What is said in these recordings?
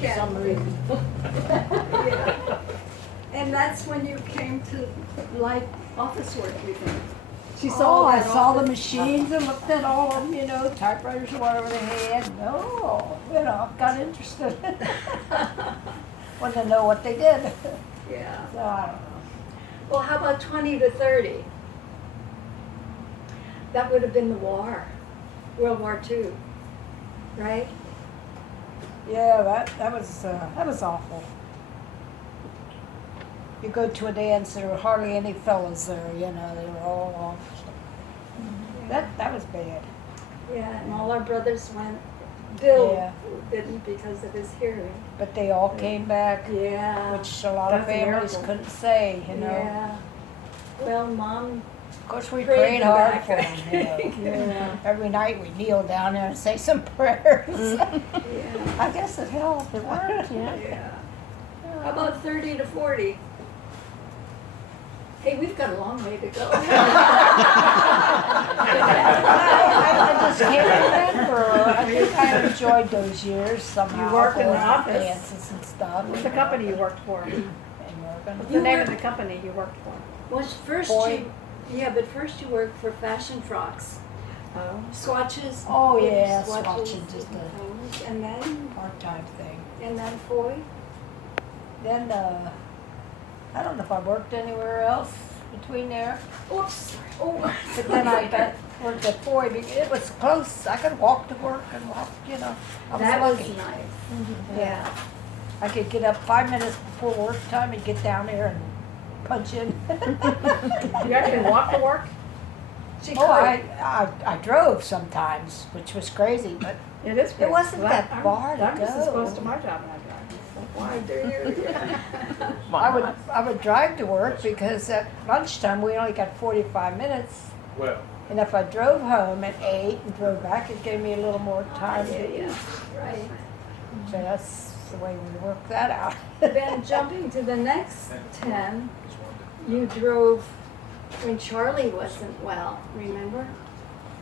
for some reason. Yeah. And that's when you came to like office work, you think? She Oh, I that saw the office- machines and looked at all of them, you know, typewriters or whatever they had. Oh, you know, got interested. Wanted to know what they did. Yeah. So I don't know. Well, how about 20 to 30? That would have been the war, World War II, right? Yeah, that was awful. You go to a dance, there were hardly any fellas there, you know, they were all off. That was bad. Yeah, and all our brothers went. Bill Yeah. didn't because of his hearing. But they all came back, Yeah. which a lot of That's a families miracle. couldn't say, you know. Yeah. Well, Mom. Of course, we Prayed prayed them hard back, for I them, you know. think. Yeah. Every night we kneel down there and say some prayers. Yeah. I guess it helped. It worked, yeah. Yeah. How about 30 to 40? Hey, we've got a long way to go. I just can't remember. I think I enjoyed those years somehow. You worked in the going to office. dances and stuff. What's the company you worked for? In Morgan. What's You the name of worked- the company you worked for? Well, first Boy. but first you worked for fashion frocks. Oh. Swatches. Oh, yeah, swatches, swatches is the and then part-time thing. Foy. Then, I don't know if I worked anywhere else between there. Oops. Oh. But then worked at Foy because it was close. I could walk to work and walk, you know. I was That was lucky. nice. Yeah. I could get up 5 minutes before work time and get down there and punch in. You actually walk to work? She Oh, could. I drove sometimes, which was crazy, but It is crazy. wasn't Well, that I'm- far to I'm just as go. close to my job and I drive. Why do you? I would drive to work because at lunchtime we only got 45 minutes. Well, And if I drove home at 8 and drove back, it gave me a little more time to eat. Yeah, right. So that's the way we worked that out. Then jumping to the next 10, you drove when Charlie wasn't well, remember?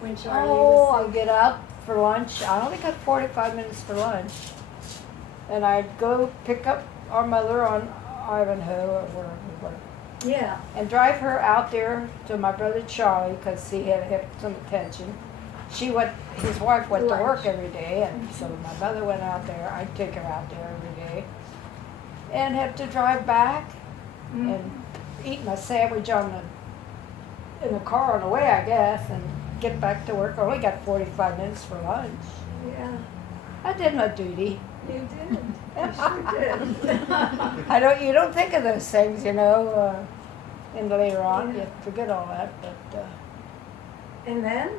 When Charlie Oh, was I get out for lunch. I only got 45 minutes for lunch. And I'd go pick up our mother on Ivanhoe or wherever we were. Yeah, And drive her out there to my brother Charlie because he had hip some attention. His wife went to work every day, and so my mother went out there. I'd take her out there every day, and have to drive back and eat my sandwich in the car on the way, I guess, and get back to work. I only got 45 minutes for lunch. yeah, I did my duty. you did. You sure did. You don't think of those things, you know, and later on you forget all that, but. And then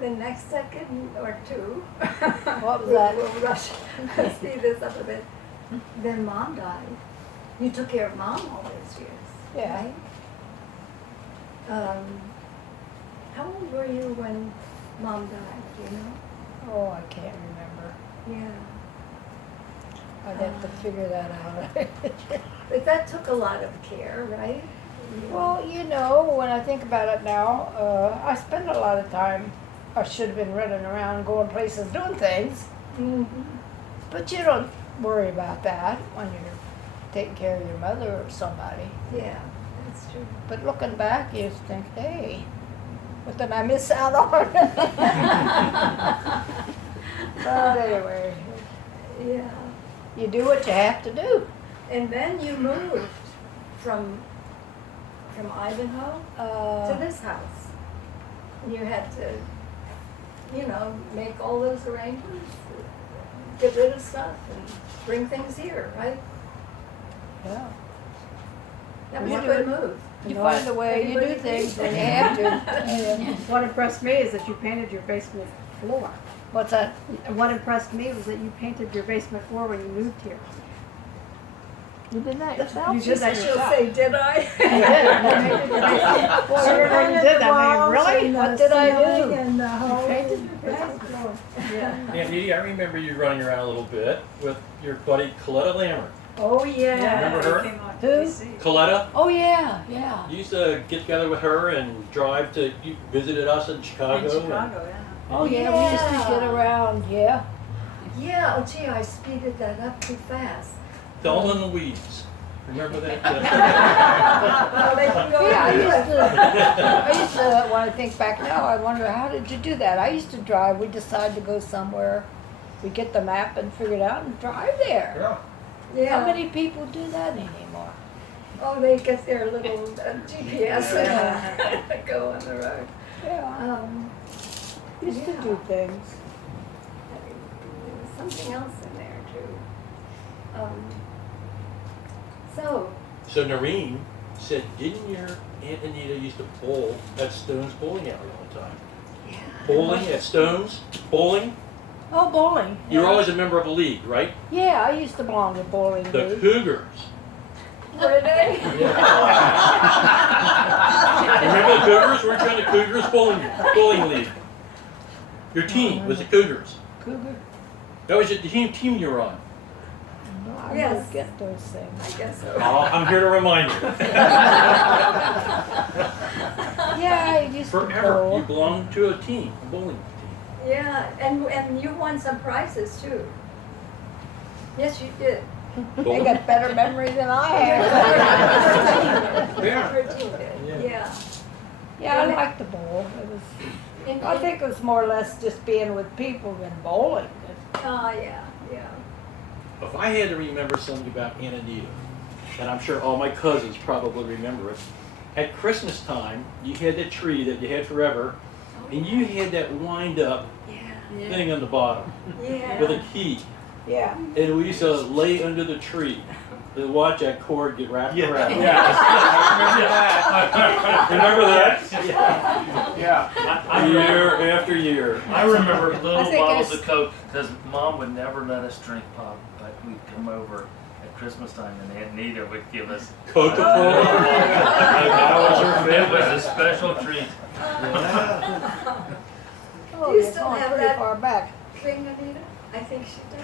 the next second or two. What was that? We'll rush, speed this up a bit. Then Mom died. You took care of Mom all those years, Yeah. right? How old were you when Mom died, do you know? Oh, I can't remember. Yeah. I'd have to figure that out. But that took a lot of care, right? Well, you know, when I think about it now, I spend a lot of time, I should have been running around, going places, doing things. Mhm. But you don't worry about that when you're taking care of your mother or somebody. Yeah, that's true. But looking back, you just think, hey, what did I miss out on? But anyway, Yeah. you do what you have to do. And then you moved from Ivanhoe to this house. You had to, make all those arrangements, get rid of stuff and bring things here, right? Yeah. That was You a do good it. move. You find a way, you do things when you have to. Yeah. What impressed me is that you painted your basement floor. What's that? And what impressed me was that you painted your basement floor when you moved here. You did that yourself? You did that She'll yourself. say, did I? You painted your basement. Well, Everybody did that. I mean, really? What did I do? And the You whole. painted your basement floor. Yeah. Anita, I remember you running around a little bit with your buddy Coletta Lammer. Oh, yeah. Remember her? Who? Coletta? Oh, yeah, yeah. You used to get together with her and drive to, you visited us in Chicago. In Chicago, yeah. Oh, yeah, we used to get around, yeah. Yeah, oh gee, I speeded that up too fast. Thelma and Louise. Remember that? Well, they can go Yeah, on. I used to, when I think back now, I wonder, how did you do that? I used to drive, we'd decide to go somewhere, we'd get the map and figure it out and drive there. Yeah. Yeah. How many people do that anymore? Oh, they get their little GPS and go on the road. Yeah, used to yeah. do things. There was something else in there too. So, So Noreen said, didn't your Aunt Anita used to bowl at Stone's bowling alley all the time? yeah. Bowling at Stone's? Bowling? Oh, bowling. You were always a member of a league, right? Yeah, I used to belong to bowling The league. Cougars. Were they? Remember the Cougars? Weren't you on the Cougars bowling league? Your team was the Cougars. Cougar? That was the team you were on. No, I Yes. forget those things. I guess so. Oh, I'm here to remind you. Yeah, I used to Forever, bowl. you belonged to a team, a bowling team. Yeah, and you won some prizes too. Yes, you did. They got better memory than I have. Yeah. Her team did, Yeah. yeah. Yeah, I liked the bowl. It was, And- I think it was more or less just being with people than bowling. Oh, yeah, yeah. If I had to remember something about Aunt Anita, and I'm sure all my cousins probably remember it, at Christmas time, you had that tree that you had forever, and you had that wind up Yeah, thing on the bottom yeah. with a key. Yeah. And we used to lay under the tree and watch that cord get wrapped around. Remember that? Yeah. Year after year. I remember I little think bottles it's- of Coke because Mom would never let us drink pop, but we'd come over at Christmas time and Aunt Anita would give us. Coca-Cola. That was her It was favorite. a special treat. Oh, You you're still going have pretty that- far back. Thing, Anita? I think she does.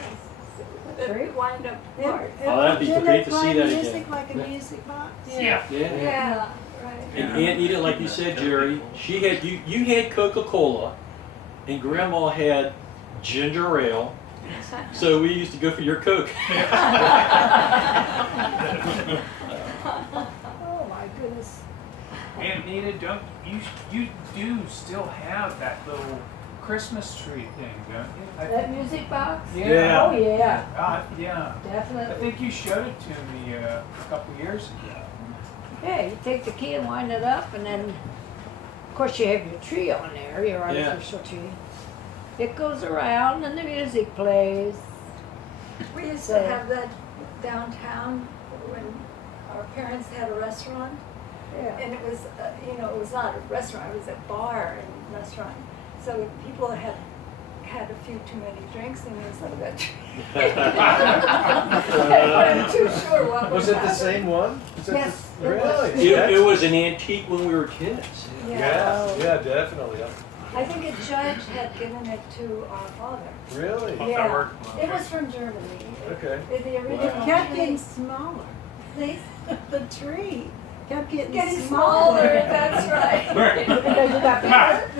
Tree? The wind up part. Oh, that'd be great to see that again. Music like a music box? Yeah. Yeah. Yeah, right. And Aunt Anita, like you said, Jerry, she had you had Coca-Cola, and Grandma had ginger ale. So we used to go for your Coke. Oh, my goodness. And Nita, don't you do still have that little Christmas tree thing, don't you? That music box? Yeah. Oh, yeah, Yeah. I definitely. think you showed it to me a couple years ago. Yeah, you take the key and wind it up, and then, of course, you have your tree on there, your artificial tree. It goes around and the music plays. We used to have that downtown when our parents had a restaurant. Yeah. And it was, it was not a restaurant, it was a bar and restaurant. So people had a few too many drinks and it was like that. I wasn't too sure what was Was it the happening. same one? Was it Yes, the- it was. Really? It was an antique when we were kids. Yeah, definitely. I think a judge had given it to our father. Really? Yeah. It was from Germany. Okay. The original. It kept getting tree. smaller. Please? The tree kept getting Getting smaller. smaller, that's right. Because you got the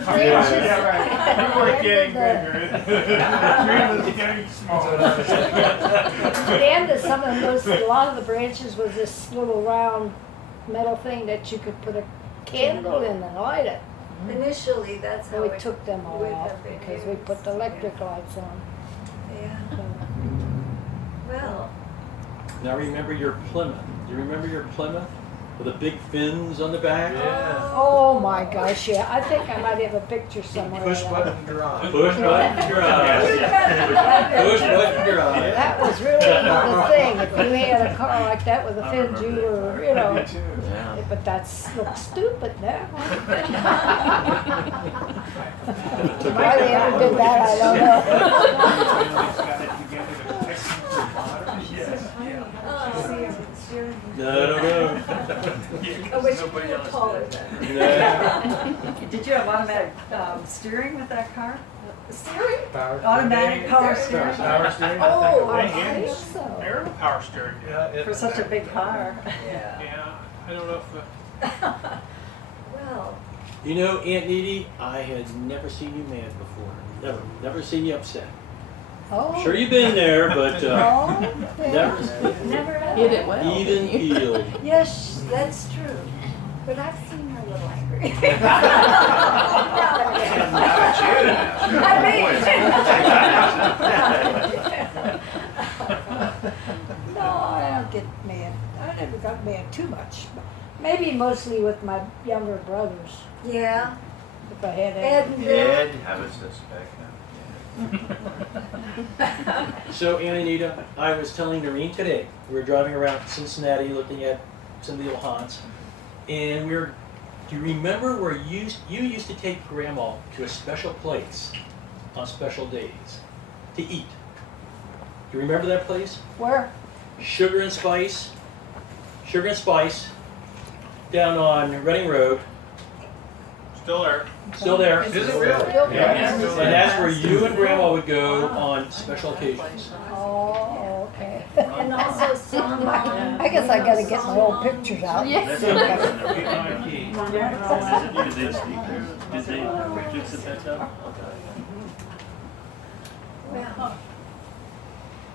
branches. Yeah, right. You weren't getting The- bigger. The tree was getting smaller. The end of some of those, a lot of the branches was this little round metal thing that you could put a candle in and light it. Initially, that's how So we it took them all would off have been because we used, put the electric lights on. Yeah, So, well, Now remember your Plymouth. Do you remember your Plymouth with the big fins on the back? Yeah. oh my gosh, yeah, I think I might have a picture somewhere. Push of that. button drive. Push button drive. Push button drive. That was really the thing. If you had a car like that with a I fins, you remember were, you know. Yeah. But that's looks stupid now. Why they ever did that, I don't know. No, I don't know. I wish you Nobody were else taller did. then. Did you have automatic steering with that car? Steering? Power Automatic power Steering. steering? Power steering? Oh, I They think so. They're power steering. Yeah, For such a big car. Yeah. Yeah, I don't know if Well, You know, Aunt Edie, I had never seen you mad before. Never seen you upset. Oh. Sure you've been there, but Oh, never Never have. Hit it well. even keeled. Yes, that's true. But I've seen her a little angry. no, I don't get mad. I never got mad too much. Maybe mostly with my younger brothers, Yeah. if I had Ed any. and Bill. I was suspecting. So, Anita, I was telling Noreen today, we were driving around Cincinnati looking at some of the old haunts, and do you remember where you used to take Grandma to a special place on special days to eat? Do you remember that place? Where? Sugar and Spice, down on Reading Road, Still there. still there. Is it really? Yeah. And that's where you and Grandma would go on special occasions. Oh, okay. And also some. I guess I gotta get my old pictures out. Yes. Did they fix it that time? Well,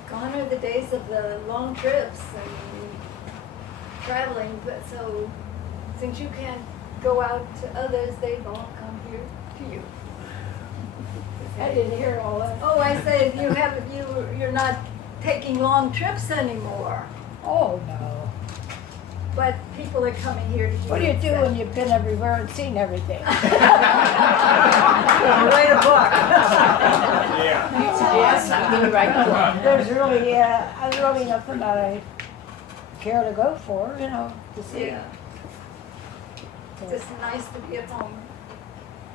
gone are the days of the long trips and traveling, but so since you can't go out to others, they've all come here to you. I didn't hear all that. Oh, I said you're not taking long trips anymore, Oh, no. but people are coming here to you. What do you do when you've been everywhere and seen everything? Write a book. Yeah. Yes, I'm gonna write the book. There's really nothing that I care to go for, to see. Yeah, just nice to be at home,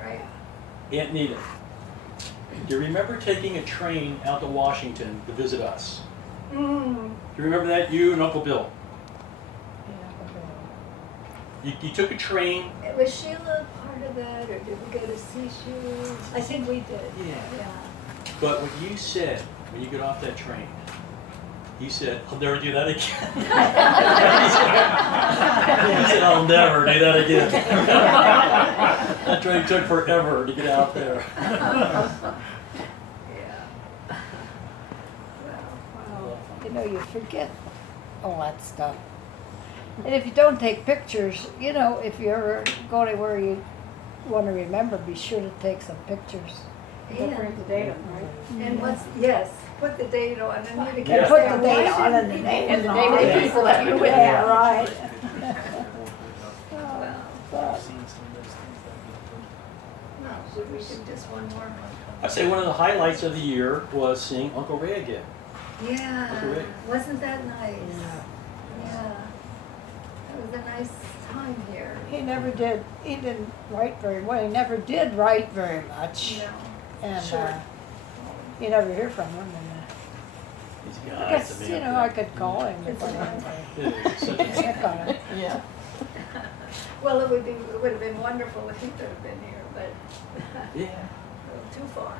right? Aunt Nita, do you remember taking a train out to Washington to visit us? Mm. Do you remember that, you and Uncle Bill? You took a train. Was Sheila part of that, or did we go to Seashore? I think we did. Yeah. But what you said when you got off that train, you said, I'll never do that again. You said, I'll never do that again. That train took forever to get out there. Yeah. Well, you forget all that stuff. And if you don't take pictures, if you're ever going where you want to remember, be sure to take some pictures. Different the date, right? And put the date on, and you And can put the date on and the name And the on name of the it. people that you're with. Yeah, right. Should we do just one more? I'd say one of the highlights of the year was seeing Uncle Ray again. Yeah, Great. wasn't that nice? Yeah. That was a nice time here. He didn't write very well. He never did write very much. No. And Sure. you never hear from him. He's a And guy. I guess, I could call him if I wanted to Such a check on it. Yeah. Well, it would have been wonderful if he could have been here, but yeah. a little too far.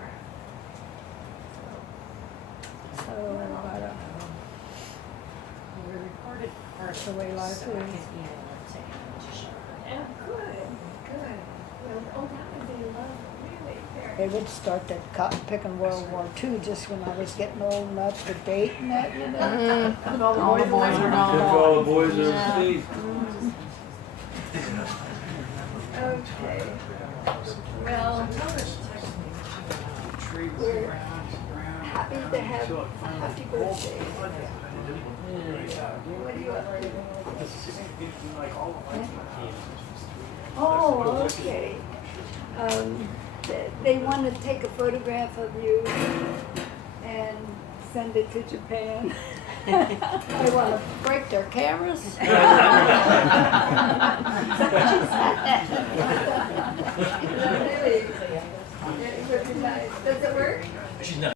So, I don't know. We recorded That's the way life is. Yeah, good. Well, that would be really very. They would start that cotton picking World War II just when I was getting old enough to date and that, Mhm. All the boys are gone. Took all the boys to Yeah. sleep. Okay. Well, we're happy to have happy birthday. What are you up to? Oh, okay. They want to take a photograph of you and send it to Japan. They want to break their cameras.